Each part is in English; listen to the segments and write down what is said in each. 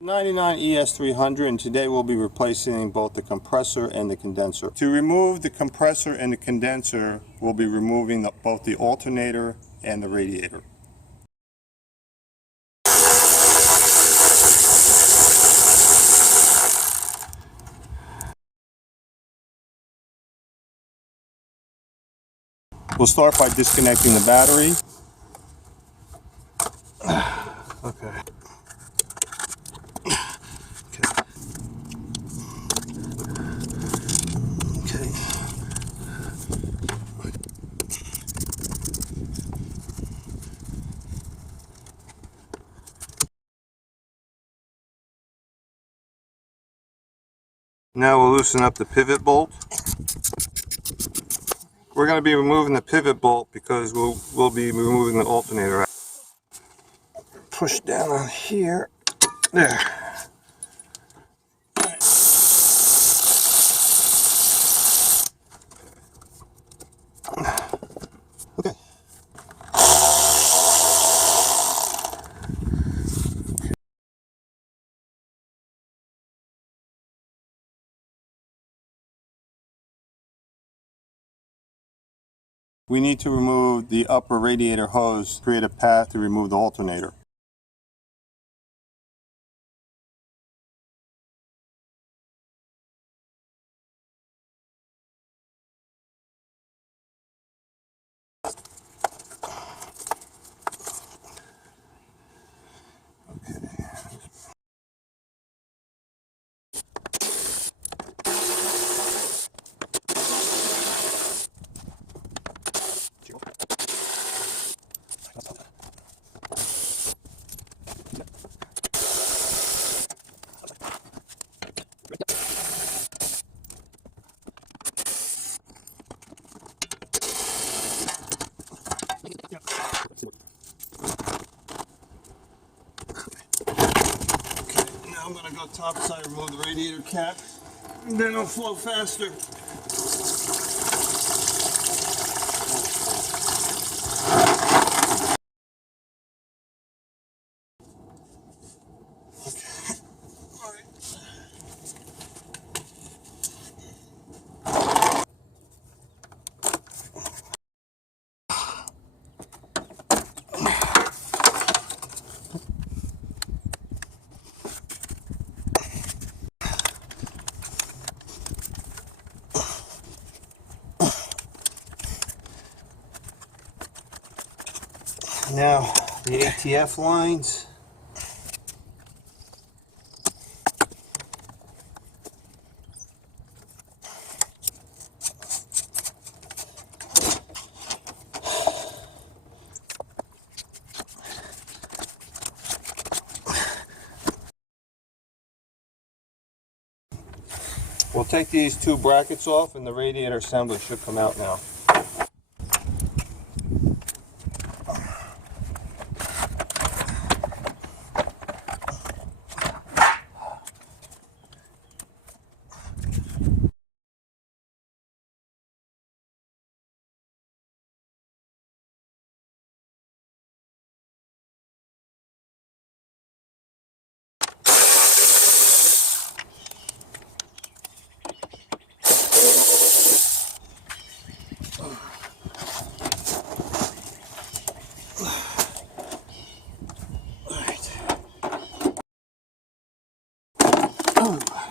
99 ES300, and today we'll be replacing both the compressor and the condenser. To remove the compressor and the condenser, we'll be removing both the alternator and the radiator. We'll start by disconnecting the battery. Okay. Now we'll loosen up the pivot bolt. We're going to be removing the pivot bolt because we'll be removing the alternator out. Push down on here. There. Okay. We need to remove the upper radiator hose, create a path to remove the alternator. I'm going to go top side, remove the radiator cap, and then it'll flow faster. Okay. All right. Now the ATF lines. We'll take these two brackets off and the radiator assembly should come out now.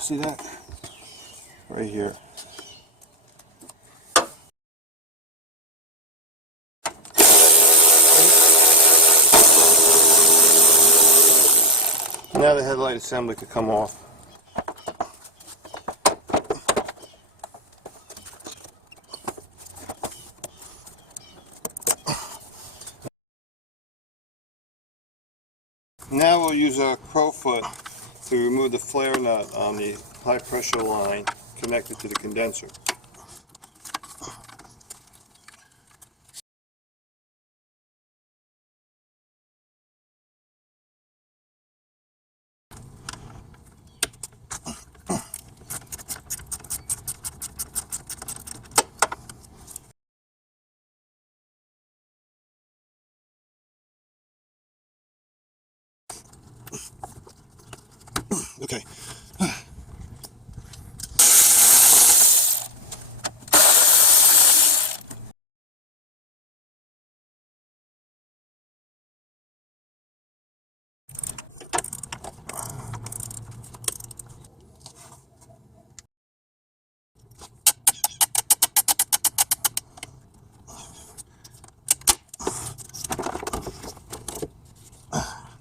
See that? Right here. Now the headlight assembly could come off. Now we'll use a crowfoot to remove the flare nut on the high pressure line connected to the condenser. Okay.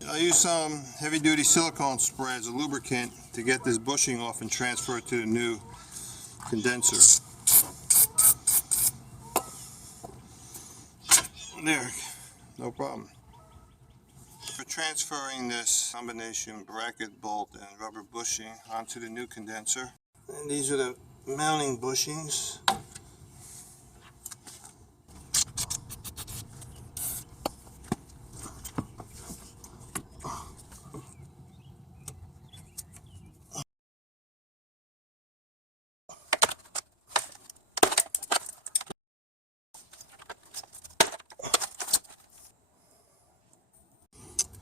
I use some heavy-duty silicone spray as a lubricant to get this bushing off and transfer it to the new condenser. There, no problem. For transferring this combination bracket, bolt, and rubber bushing onto the new condenser, and these are the mounting bushings.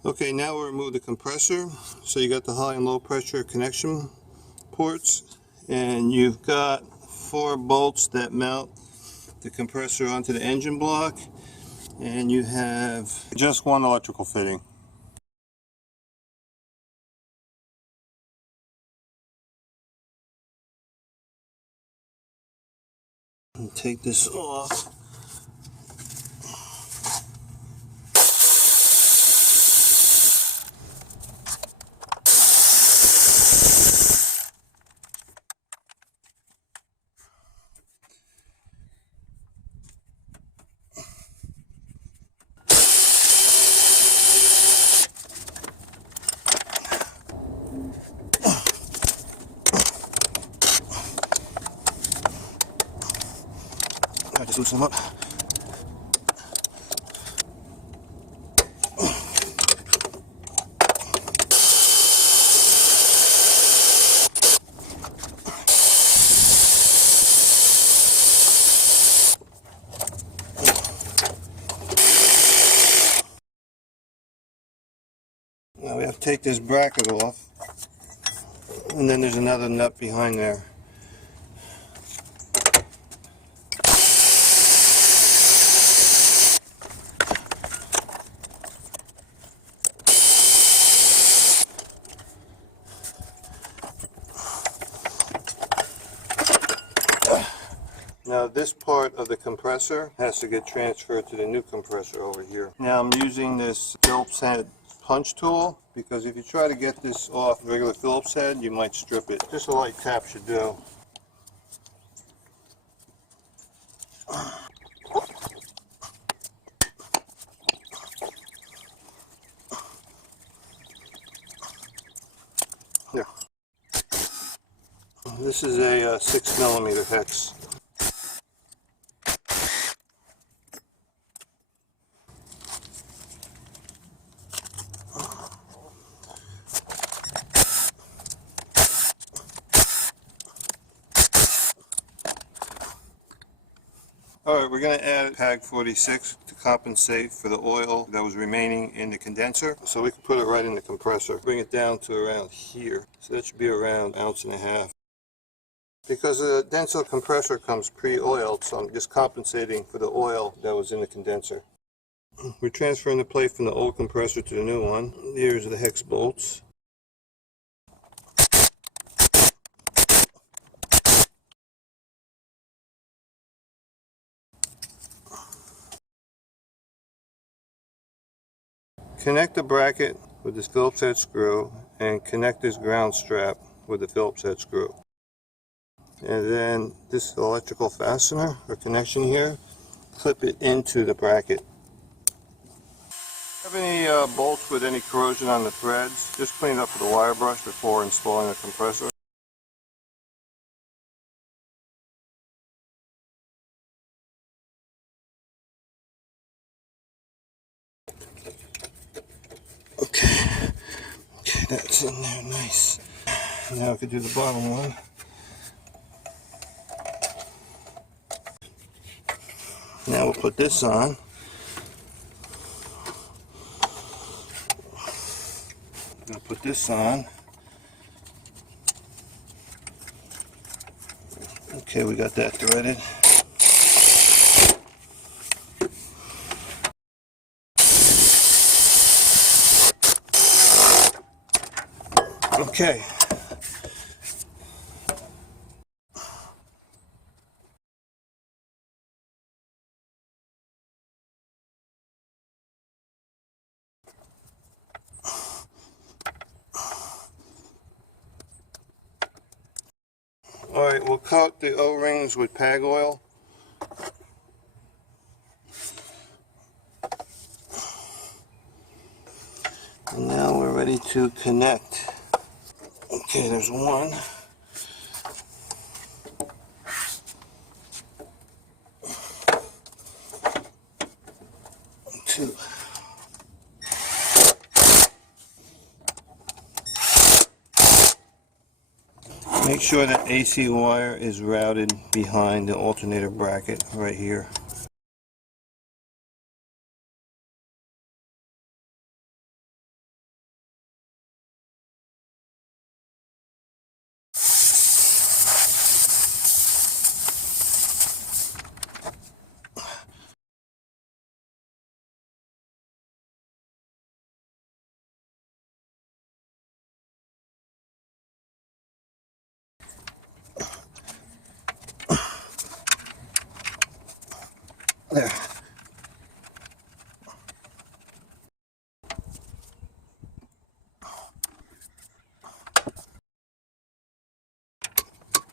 Okay, now we'll remove the compressor. So you got the high and low pressure connection ports, and you've got 4 bolts that mount the compressor onto the engine block, and you have just 1 electrical fitting. And take this off. I just loosen them up. Now we have to take this bracket off, and then there's another nut behind there. Now this part of the compressor has to get transferred to the new compressor over here. Now I'm using this Phillips head punch tool, because if you try to get this off regular Phillips head, you might strip it. Just a light tap should do. There. This is a 6mm hex. Alright, we're going to add PAG 46 to compensate for the oil that was remaining in the condenser. So we can put it right in the compressor. Bring it down to around here. So that should be around 1.5 ounces. Because the condenser compressor comes pre-oiled, so I'm just compensating for the oil that was in the condenser. We're transferring the plate from the old compressor to the new one. Here's the hex bolts. Connect the bracket with this Phillips head screw and connect this ground strap with the Phillips head screw. And then this electrical fastener or connection here, clip it into the bracket. Have any bolts with any corrosion on the threads? Just clean it up with a wire brush before installing the compressor. Okay, that's in there, nice. Now we can do the bottom one. Now we'll put this on. I'll put this on. Okay, we got that threaded. Okay. Alright, we'll coat the O-rings with PAG oil. And now we're ready to connect. Okay, there's one. Two. Make sure that AC wire is routed behind the alternator bracket right here. There.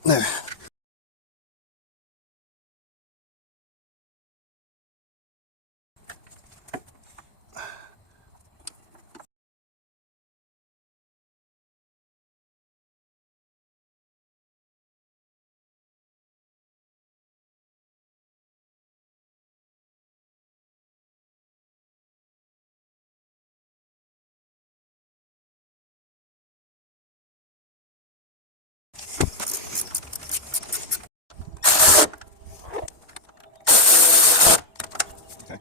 There. Okay.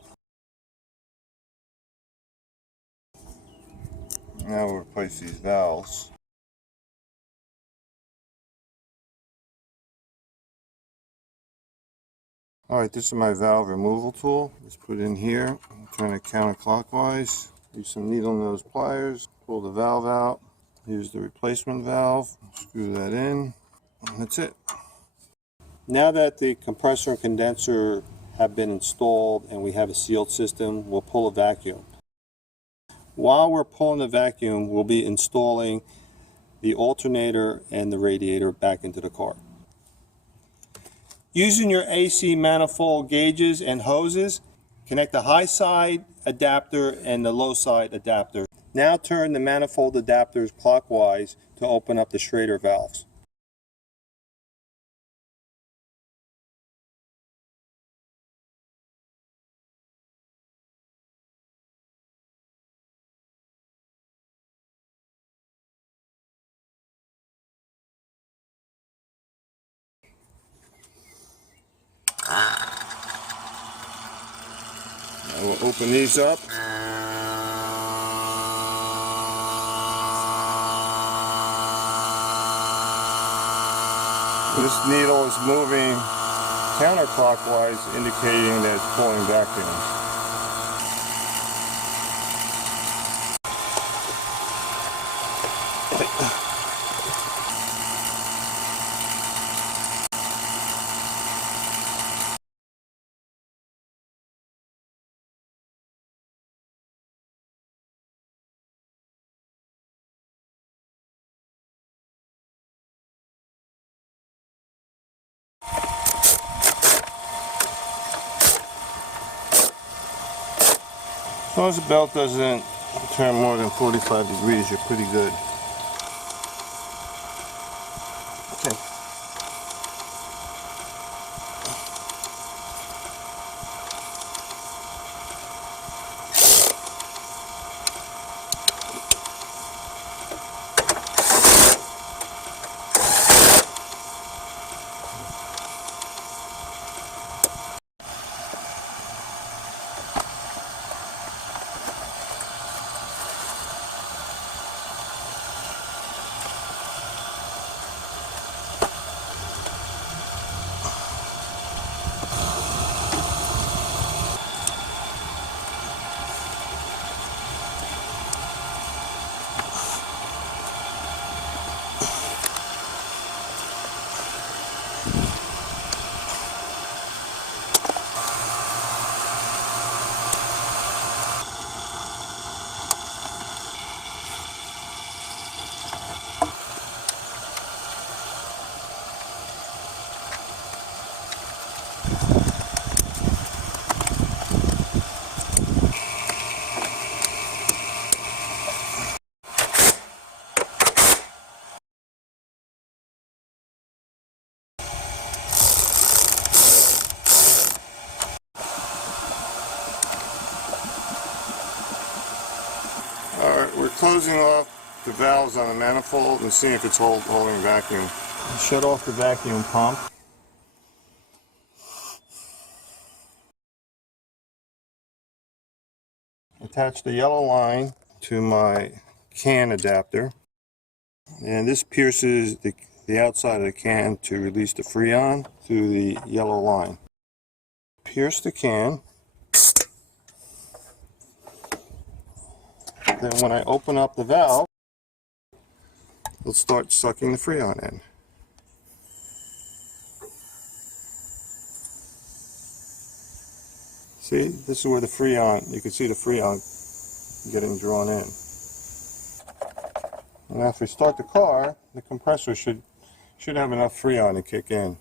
Now we'll replace these valves. Alright, this is my valve removal tool. Just put it in here. I'm turn it counterclockwise. Use some needle nose pliers. Pull the valve out. Here's the replacement valve. Screw that in. And that's it. Now that the compressor and condenser have been installed and we have a sealed system, we'll pull a vacuum. While we're pulling the vacuum, we'll be installing the alternator and the radiator back into the car. Using your AC manifold gauges and hoses, connect the high side adapter and the low side adapter. Now turn the manifold adapters clockwise to open up the Schrader valves. I will open these up. This needle is moving counterclockwise, indicating that it's pulling vacuum. As long as the belt doesn't turn more than 45 degrees, you're pretty good. Okay. Alright, we're closing off the valves on the manifold and seeing if it's holding vacuum. Shut off the vacuum pump. Attach the yellow line to my can adapter, and this pierces the outside of the can to release the freon through the yellow line. Pierce the can. Then when I open up the valve, it'll start sucking the freon in. See, this is where the freon, you can see the freon getting drawn in. And after we start the car, the compressor should have enough freon to kick in.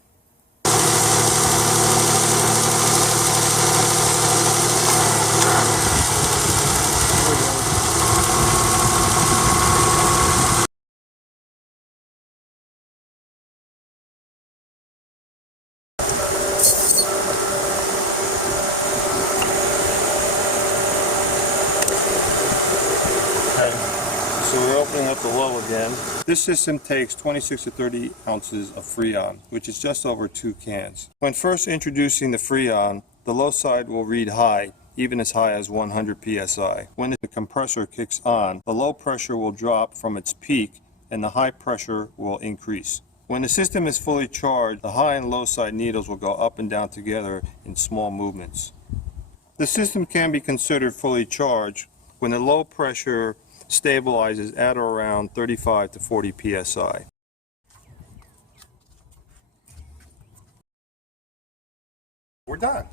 So we're opening up the low again. This system takes 26 to 30 ounces of freon, which is just over 2 cans. When first introducing the freon, the low side will read high, even as high as 100 psi. When the compressor kicks on, the low pressure will drop from its peak and the high pressure will increase. When the system is fully charged, the high and low side needles will go up and down together in small movements. The system can be considered fully charged when the low pressure stabilizes at or around 35 to 40 psi. We're done.